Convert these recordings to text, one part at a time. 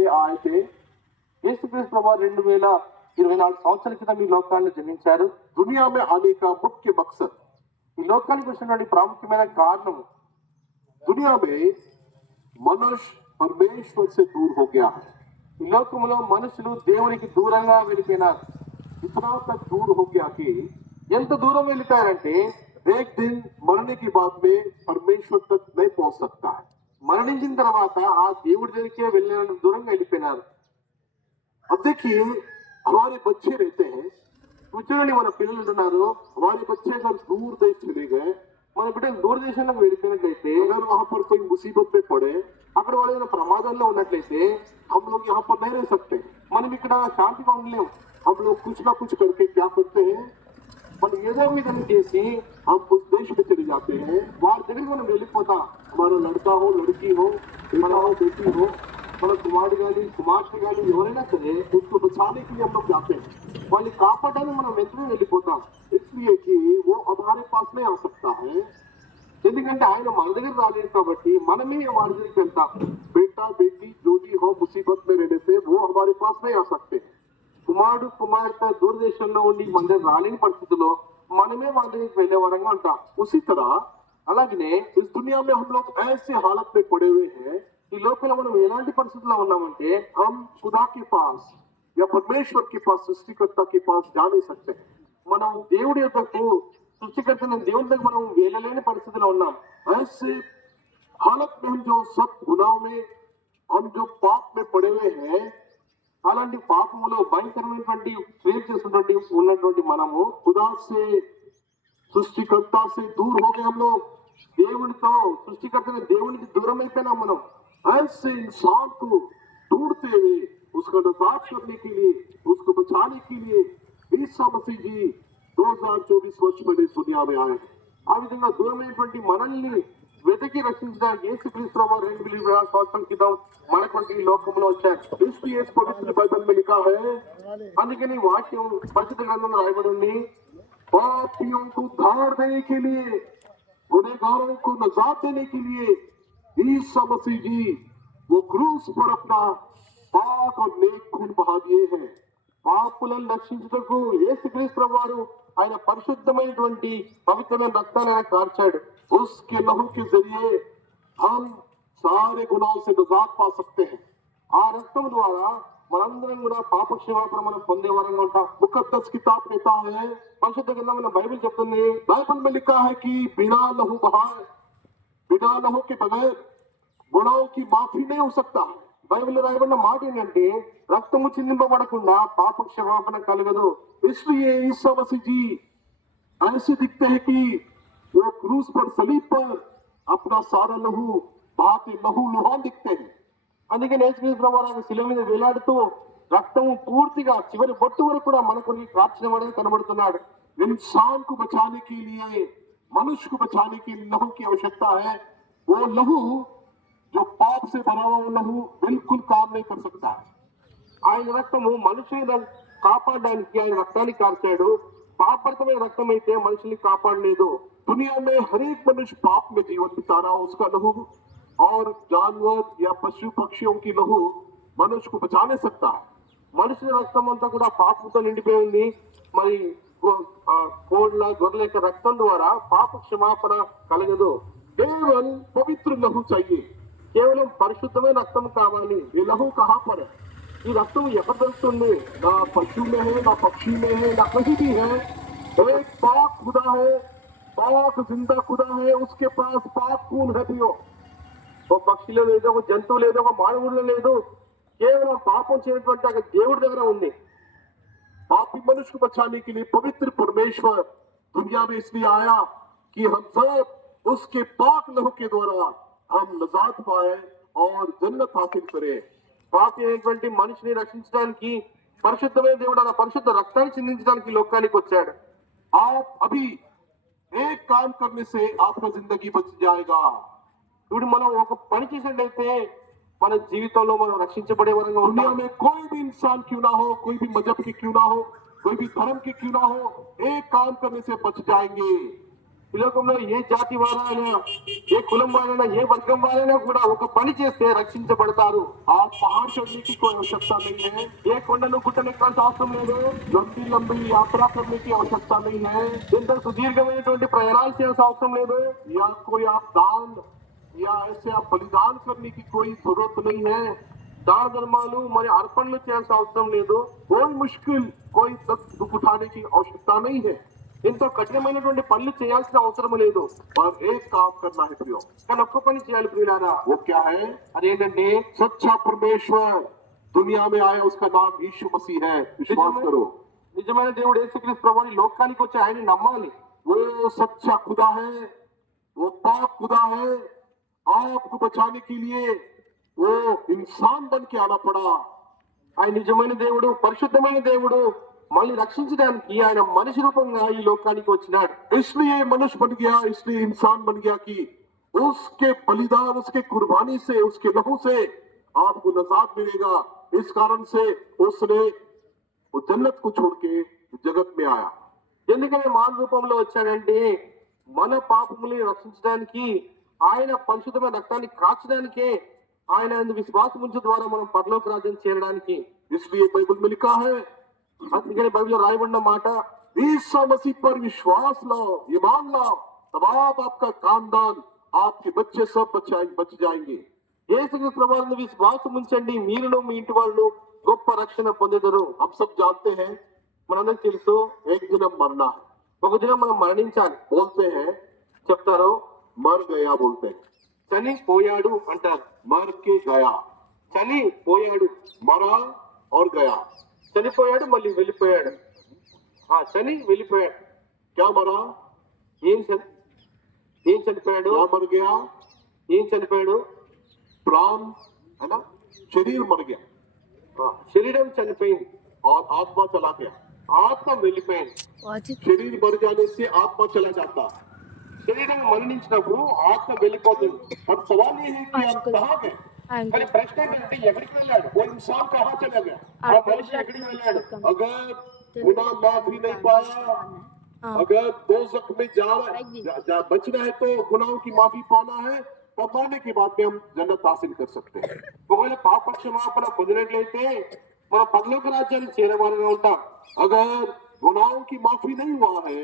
वे आए थे। యేసుక్రీస్తు ప్రభువారు 2024 సంవత్సరాల క్రితం ఈ లోకాన్ని జన్మించారు. दुनिया में आने का मुख्य मकसद, ఈ లోకానికి వచ్చినటువంటి ప్రాముఖ్యమైన కారణం, दुनिया में मनुष्य परमेश्वर से दूर हो गया है। ఈ లోకంలో మనుషులు దేవునికి దూరంగా వెళ్ళిపోయినారు. इतना तक दूर हो गया कि ఎంత దూరం వెళ్ళిపోయారంటే एक दिन मरने के बाद में परमेश्वर तक नहीं पहुंच सकता है। మరణించిన తర్వాత ఆ దేవుడి దగ్గరికే వెళ్ళిన దూరంగా వెళ్ళిపోయినారు. अब देखिए, हमारे बच्चे रहते हैं, చూడండి, మన పిల్లలు ఉంటున్నారు. हमारे बच्चे अगर दूर देश चले गए, మన బిడ్డలు దూరదేశంలోకి వెళ్ళిపోయినట్లయితే, अगर वहां पर कोई मुसीबत में पड़े, అక్కడ వాళ్ళు ఏదైనా ప్రమాదంలో ఉన్నట్లయితే हम लोग यहाँ पर नहीं रह सकते। మనం ఇక్కడ శాంతిగా ఉండలేము. हम लोग कुछ ना कुछ करके क्या करते हैं, మనం ఏదో విధంగా చేసి हम उस देश में चले जाते हैं। వారి దగ్గరికి మనం వెళ్ళిపోతాం. हमारा लड़का हो, लड़की हो, बेटा हो, बेटी हो, మన కుమారుడు కానీ కుమార్తె కానీ ఎవరైనా సరే उसको बचाने के लिए हम लोग जाते हैं। వాళ్ళని కాపాడడానికి మనం వెంటనే వెళ్ళిపోతాం. इसलिए कि वो हमारे पास नहीं आ सकता है, ఎందుకంటే ఆయన మన దగ్గర రాలేదు కాబట్టి మనమే వారి దగ్గరికి వెళ్తాం. बेटा बेटी जो भी हो मुसीबत में रहने से वो हमारे पास नहीं आ सकते। కుమారుడు కుమార్తె దూరదేశంలో ఉండి మన దగ్గర రాలేని పరిస్థితుల్లో మనమే వాళ్ళ దగ్గరికి వెళ్ళే వరంగా ఉంటాం. उसी तरह అలాగనే इस दुनिया में हम लोग ऐसे हालत में पड़े हुए हैं, ఈ లోకంలో మనం ఎలాంటి పరిస్థితుల్లో ఉన్నామంటే हम खुदा के पास या परमेश्वर के पास, सृष्टिकर्ता के पास जा नहीं सकते। మనం దేవుడి యొద్దకు, సృష్టికర్త దేవుని దగ్గర మనం వెళ్ళలేని పరిస్థితిలో ఉన్నాం. ऐसे हालत में हम जो सब गुनाह में, हम जो पाप में पड़े हुए हैं, అలాంటి పాపములో భయంకరమైనటువంటి క్రియేట్ ఉన్నటువంటి మనము खुदा से, सृष्टिकर्ता से दूर हो गए हम लोग। దేవునితో, సృష్టికర్తని దేవునికి దూరం అయిపోయినాం మనం. ऐसे इंसान को ढूंढते हुए उसका नजात करने के लिए, उसको बचाने के लिए ईसा मसीह जी 2024 वर्ष में इस दुनिया में आए। ఆ విధంగా దూరమైనటువంటి మనల్ని వెతికి రక్షించడానికి యేసుక్రీస్తు ప్రభువారు 2000 సంవత్సరాల క్రితం మనటువంటి ఈ లోకంలో వచ్చారు. इसलिए इस पवित्र बाइबल में लिखा है, అందుకని వాక్యం పరిశుద్ధ గ్రంథంలో రాయబడి ఉంది, पापियों को उद्धार देने के लिए, गुनहगारों को नजात देने के लिए ईसा मसीह जी वो क्रूस पर अपना पाक और नेक खून बहा दिए हैं। పాపులను రక్షించుటకు యేసుక్రీస్తు ప్రభువారు ఆయన పరిశుద్ధమైనటువంటి పవిత్రమైన రక్తాన్ని ఆయన కార్చాడు. उसके लहू के जरिए हम सारे गुनाहों से नजात पा सकते हैं। ఆ రక్తం ద్వారా మనందరం కూడా పాప క్షమాపణ మనం పొందే వరంగా ఉంటాం. मुकद्दस किताब कहता है, పరిశుద్ధ గ్రంథమైన బైబిల్ చెప్తుంది, बाइबल में लिखा है कि बिना लहू बहाए, बिना लहू के बगैर गुनाहों की माफी नहीं हो सकता है। బైబిల్లో రాయబడిన మాట ఏంటంటే రక్తము చిందింపబడకుండా పాప క్షమాపణ కలగదు. इसलिए ईसा मसीह जी ऐसे दिखते हैं कि वो क्रूस पर, सलीब पर अपना सारा लहू बहाते लहू लुहान दिखते हैं। అందుకని యేసుక్రీస్తు ప్రభువారు శిలువ మీద వేలాడుతూ రక్తము పూర్తిగా చివరి బొట్టు వరకు కూడా మన కొరకు కార్చిన వాడని కనబడుతున్నాడు. इंसान को बचाने के लिए, मनुष्य को बचाने के लिए लहू की आवश्यकता है। वो लहू जो पाप से भरा हुआ लहू बिल्कुल काम नहीं कर सकता। ఆయన రక్తము మనుషుని కాపాడడానికి ఆయన రక్తాన్ని కార్చాడు. పాపరతమైన రక్తం అయితే మనుషుల్ని కాపాడలేదు. दुनिया में हर एक मनुष्य पाप में जीवन बिता रहा हो, उसका लहू और जानवर या पशु पक्षियों की लहू मनुष्य को बचा नहीं सकता है। మనుషుల రక్తం అంతా కూడా పాపంతో నిండిపోయి ఉంది. మరి కోళ్ళ గొర్రెల యొక్క రక్తం ద్వారా పాప క్షమాపణ కలగదు. केवल पवित्र लहू चाहिए। కేవలం పరిశుద్ధమైన రక్తం కావాలి. ये लहू कहाँ पर है? ఈ రక్తం ఎక్కడ దొరుకుతుంది? ना पशु में है, ना पक्षी में है, ना कहीं भी है। एक पाक खुदा है, पाक जिंदा खुदा है, उसके पास पाक खून है। पियो, ఓ పక్షిలో లేదు, ఒక జంతువు లేదు, ఒక మానవుడిలో లేదు. కేవలం పాపం చేయనటువంటి ఒక దేవుడి దగ్గర ఉంది. पापी मनुष्य को बचाने के लिए पवित्र परमेश्वर दुनिया में इसलिए आया कि हम सब उसके पाक लहू के द्वारा हम नजात पाए और जन्नत हासिल करें। పాపి అయినటువంటి మనిషిని రక్షించడానికి పరిశుద్ధమైన దేవుడు ఆ పరిశుద్ధ రక్తాన్ని చిందించడానికి లోకానికి వచ్చాడు. आप अभी एक काम करने से आपका जिंदगी बच जाएगा। ఇప్పుడు మనం ఒక పని చేసినట్లయితే మన జీవితంలో మనం రక్షించబడే వరంగా दुनिया ఉంటాం. में कोई भी इंसान क्यों ना हो, कोई भी मजहब के क्यों ना हो, कोई भी धर्म के क्यों ना हो, एक काम करने से बच जाएंगे। ఈ లోకంలో ఏ జాతి వారైనా, ఏ కులం వారైనా, ఏ వర్గం వారైనా కూడా ఒక పని చేస్తే రక్షించబడతారు. आप पहाड़ चढ़ने की कोई आवश्यकता नहीं है, ఏ కొండను గుట్టనెక్కాల్సిన అవసరం లేదు. लंबी लंबी यात्रा करने की आवश्यकता नहीं है, ఎంత సుదీర్ఘమైనటువంటి ప్రయాణాలు చేయాల్సిన అవసరం లేదు. या कोई आप दान या ऐसे आप बलिदान करने की कोई जरूरत नहीं है, దాన ధర్మాలు మరి అర్పణలు చేయాల్సిన అవసరం లేదు. कोई मुश्किल कोई दुख उठाने की आवश्यकता नहीं है, ఎంతో కఠినమైనటువంటి పనులు చేయాల్సిన అవసరం లేదు. पर एक काम करना है प्रियो, కానీ ఒక్క పని చేయాలి ప్రియులారా. वो क्या है? అదేంటంటే सच्चा परमेश्वर दुनिया में आया, उसका नाम यीशु मसीह है, विश्वास करो। నిజమైన దేవుడు యేసుక్రీస్తు ప్రభువు ఈ లోకానికి వచ్చి ఆయన నమ్మాలి. वो सच्चा खुदा है, वो पाक खुदा है, आपको बचाने के लिए वो इंसान बन के आना पड़ा। ఆయన నిజమైన దేవుడు, పరిశుద్ధమైన దేవుడు, మళ్ళీ రక్షించడానికి ఆయన మనిషి రూపంగా ఈ లోకానికి వచ్చినాడు. इसलिए मनुष्य बन गया, इसलिए इंसान बन गया कि उसके बलिदान, उसके कुर्बानी से, उसके लहू से आपको नजात मिलेगा। इस कारण से उसने वो जन्नत को छोड़ के जगत में आया। ఎందుకని మానవ రూపంలో వచ్చాడంటే మన పాపముల్ని రక్షించడానికి, ఆయన పరిశుద్ధమైన రక్తాన్ని కాచడానికే, ఆయన యందు విశ్వాసం ఉంచడం ద్వారా మనం పరలోక రాజ్యం చేరడానికి. इसलिए बाइबल में लिखा है, అందుకని బైబిల్లో రాయబడిన మాట, ईसा मसीह पर विश्वास लाओ, ईमान लाओ, तब आपका खानदान, आपके बच्चे सब बच जाएंगे। యేసుక్రీస్తు ప్రభువునందు విశ్వాసం ఉంచండి, మీరును మీ ఇంటి వాళ్ళు గొప్ప రక్షణ పొందెదరు. हम सब जानते हैं మనందరికీ తెలుసు, एक दिन हम मरना है, ఒక దినం మనం మరణించాలి. बोलते हैं చెప్తారు, मर गया, बोलते हैं చనిపోయాడు అంటారు. मर के गया, చనిపోయాడు, मरा और गया। చనిపోయాడు మళ్ళీ వెళ్ళిపోయాడు. చని వెళ్ళిపోయాడు. क्या मरा? ఏం చనిపోయాడు? क्या मर गया? ఏం చనిపోయాడు? प्राण है ना, शरीर मर गया శరీరం చనిపోయింది, और आत्मा चला गया। ఆత్మ వెళ్ళిపోయింది. शरीर मर जाने से आत्मा चला जाता है। శరీరం మరణించినప్పుడు ఆత్మ వెళ్ళిపోతుంది. अब सवाल ये है कि आप कहाँ गए? మరి ప్రశ్న ఏంటంటే ఎక్కడికి వెళ్ళాడు? वो इंसान कहाँ चला गया? ఆ మనిషి ఎక్కడికి వెళ్ళాడు? अगर गुनाह माफी नहीं पाया, अगर दोज़ख में बचना है तो गुनाहों की माफी पाना है, तो मरने के बाद में हम जन्नत हासिल कर सकते हैं। ఒకవేళ పాప క్షమాపణ పొందినట్లయితే మన పరలోక రాజ్యాన్ని చేరవాలని ఉంటాం. अगर गुनाहों की माफी नहीं हुआ है,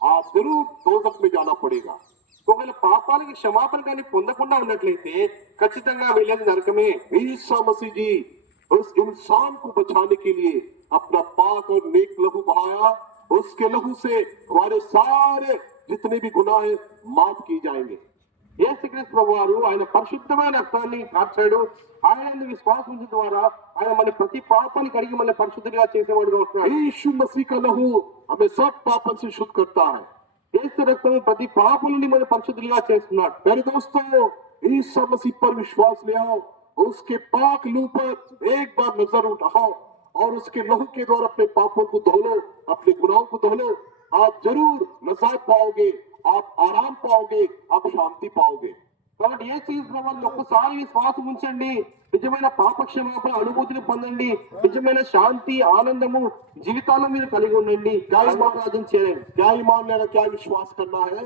आप जरूर दोज़ख में जाना पड़ेगा। ఒకవేళ పాపాలకి క్షమాపణ కానీ పొందకుండా ఉన్నట్లయితే ఖచ్చితంగా వెళ్ళేది నరకమే. ईसा मसीह जी उस इंसान को बचाने के लिए अपना पाक और नेक लहू बहाया, उसके लहू से हमारे सारे जितने भी गुनाह हैं माफ किए जाएंगे। యేసుక్రీస్తు ప్రభువారు ఆయన పరిశుద్ధమైన రక్తాన్ని కార్చాడు. ఆయన విశ్వాసం ద్వారా ఆయన మన ప్రతి పాపాన్ని కడిగి మన పరిశుద్ధిగా చేసేవాడుగా వస్తున్నాడు. यीशु मसीह का लहू हमें सब पापों से शुद्ध करता है। యేసు రక్తం ప్రతి పాపం నుండి మన పరిశుద్ధిగా చేస్తున్నాడు. मेरे दोस्तों, ईसा मसीह पर विश्वास ले आओ, उसके पाक लहू पर एक बार नजर उठाओ और उसके लहू के द्वारा अपने पापों को धो लो, अपने गुनाहों को धो लो। आप जरूर नजात पाओगे, आप आराम पाओगे, आप शांति पाओगे। కాబట్టి యేసుక్రీస్తు ప్రభువులో ఒక్కసారి విశ్వాసం ఉంచండి, నిజమైన పాప క్షమాపణ అనుభూతిని పొందండి, నిజమైన శాంతి ఆనందము జీవితాల్లో మీరు కలిగి ఉండండి. పరలోక రాజ్యం చేరండి. क्या ईमान लेना, क्या विश्वास करना है?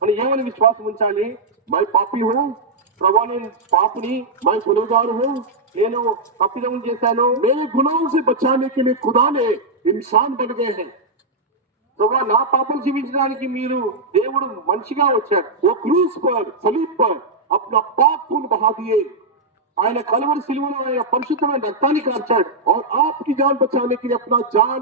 మనం ఏమని విశ్వాసం ఉంచాలి? मैं पापी हूँ, ప్రభు నేను పాపిని, मैं गुनहगार हूँ, నేను తప్పిదం చేశాను, मेरे गुनाहों से बचाने के लिए खुदा ने इंसान बन गए हैं। ప్రభు నా పాపం క్షమించడానికి మీరు దేవుడు మనిషిగా వచ్చాడు. वो क्रूस पर, सलीब पर अपना पाप खून बहा दिए ఆయన కలువరి సిలువలో ఆయన పరిశుద్ధమైన రక్తాన్ని కార్చాడు. और आपकी जान बचाने के लिए अपना जान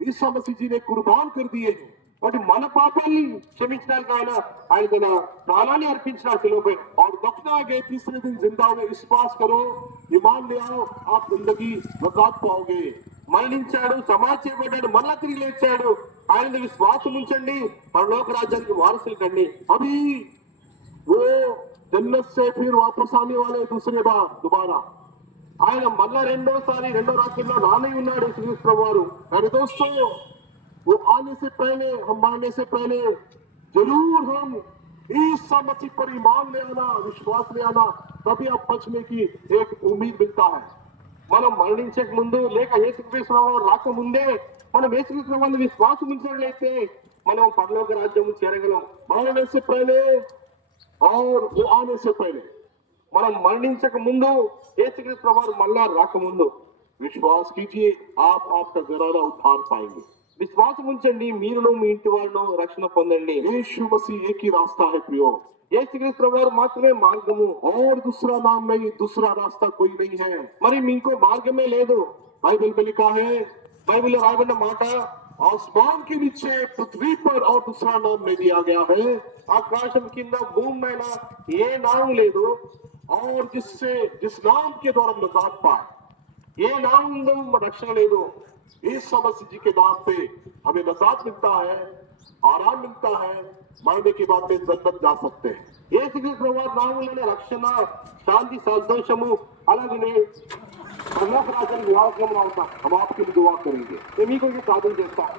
ईसा मसीह जी ने कुर्बान कर दिए हैं। కాబట్టి మన పాపాన్ని క్షమించడానికి ఆయన తన ప్రాణాన్ని అర్పించిన సిలువపై. और दफना गए, तीसरे दिन जिंदा हुए। विश्वास करो, ईमान ले आओ, आप जिंदगी नजात पाओगे। మరణించాడు, సమాధి చేయబడ్డాడు, మళ్ళా తిరిగి లేచాడు. ఆయన విశ్వాసం ఉంచండి, పరలోక రాజ్యానికి వారసులు కండి. अभी वो जन्नत से फिर वापस आने वाले दूसरे बार दोबारा। ఆయన మళ్ళా రెండో రాత్రిలో నానై ఉన్నాడు యేసుక్రీస్తు ప్రభువారు. मेरे दोस्तों, वो आने से पहले, हम मरने से पहले जरूर हम ईसा मसीह पर ईमान ले आना, विश्वास ले आना, तभी आप बचने की एक उम्मीद मिलता है। మనం మరణించక ముందు లేక యేసుక్రీస్తు ప్రభువారు రాకముందే మనం యేసుక్రీస్తు ప్రభువుని విశ్వాసం ఉంచినట్లయితే మనం పరలోక రాజ్యము చేరగలం. मरने से पहले और वो आने से पहले మనం మరణించక ముందు, యేసుక్రీస్తు ప్రభువారు మళ్ళా రాకముందు विश्वास कीजिए, आप आपका घराना उद्धार पाएंगे। విశ్వాసం ఉంచండి, మీరును మీ ఇంటి వాళ్ళను రక్షణ పొందండి. यीशु मसीह एक ही रास्ता है प्रियो, యేసుక్రీస్తు ప్రభువారు మాత్రమే మార్గము, और दूसरा नाम नहीं, दूसरा रास्ता कोई नहीं है। మరి మీకు మార్గమే లేదు. बाइबल में लिखा है, బైబిల్లో రాయబడిన మాట, आसमान के नीचे पृथ्वी पर और दूसरा नाम नहीं दिया गया है, ఆకాశం కింద భూమి పైన ఏ నామం లేదు, और जिस नाम के द्वारा हम निजात पाए, ఏ నామంలో రక్షణ లేదు. यीशु मसीह जी के नाम पे हमें निजात मिलता है, आराम मिलता है, मरने के बाद में जन्नत जा सकते हैं। యేసుక్రీస్తు ప్రభువారి నామములోనే రక్షణ, శాంతి, సంతోషము, అలాగనే పరలోక రాజ్యానికి వారసులం అవుతాం. हम आपके लिए दुआ करेंगे। మీకు ప్రార్థన చేస్తాం.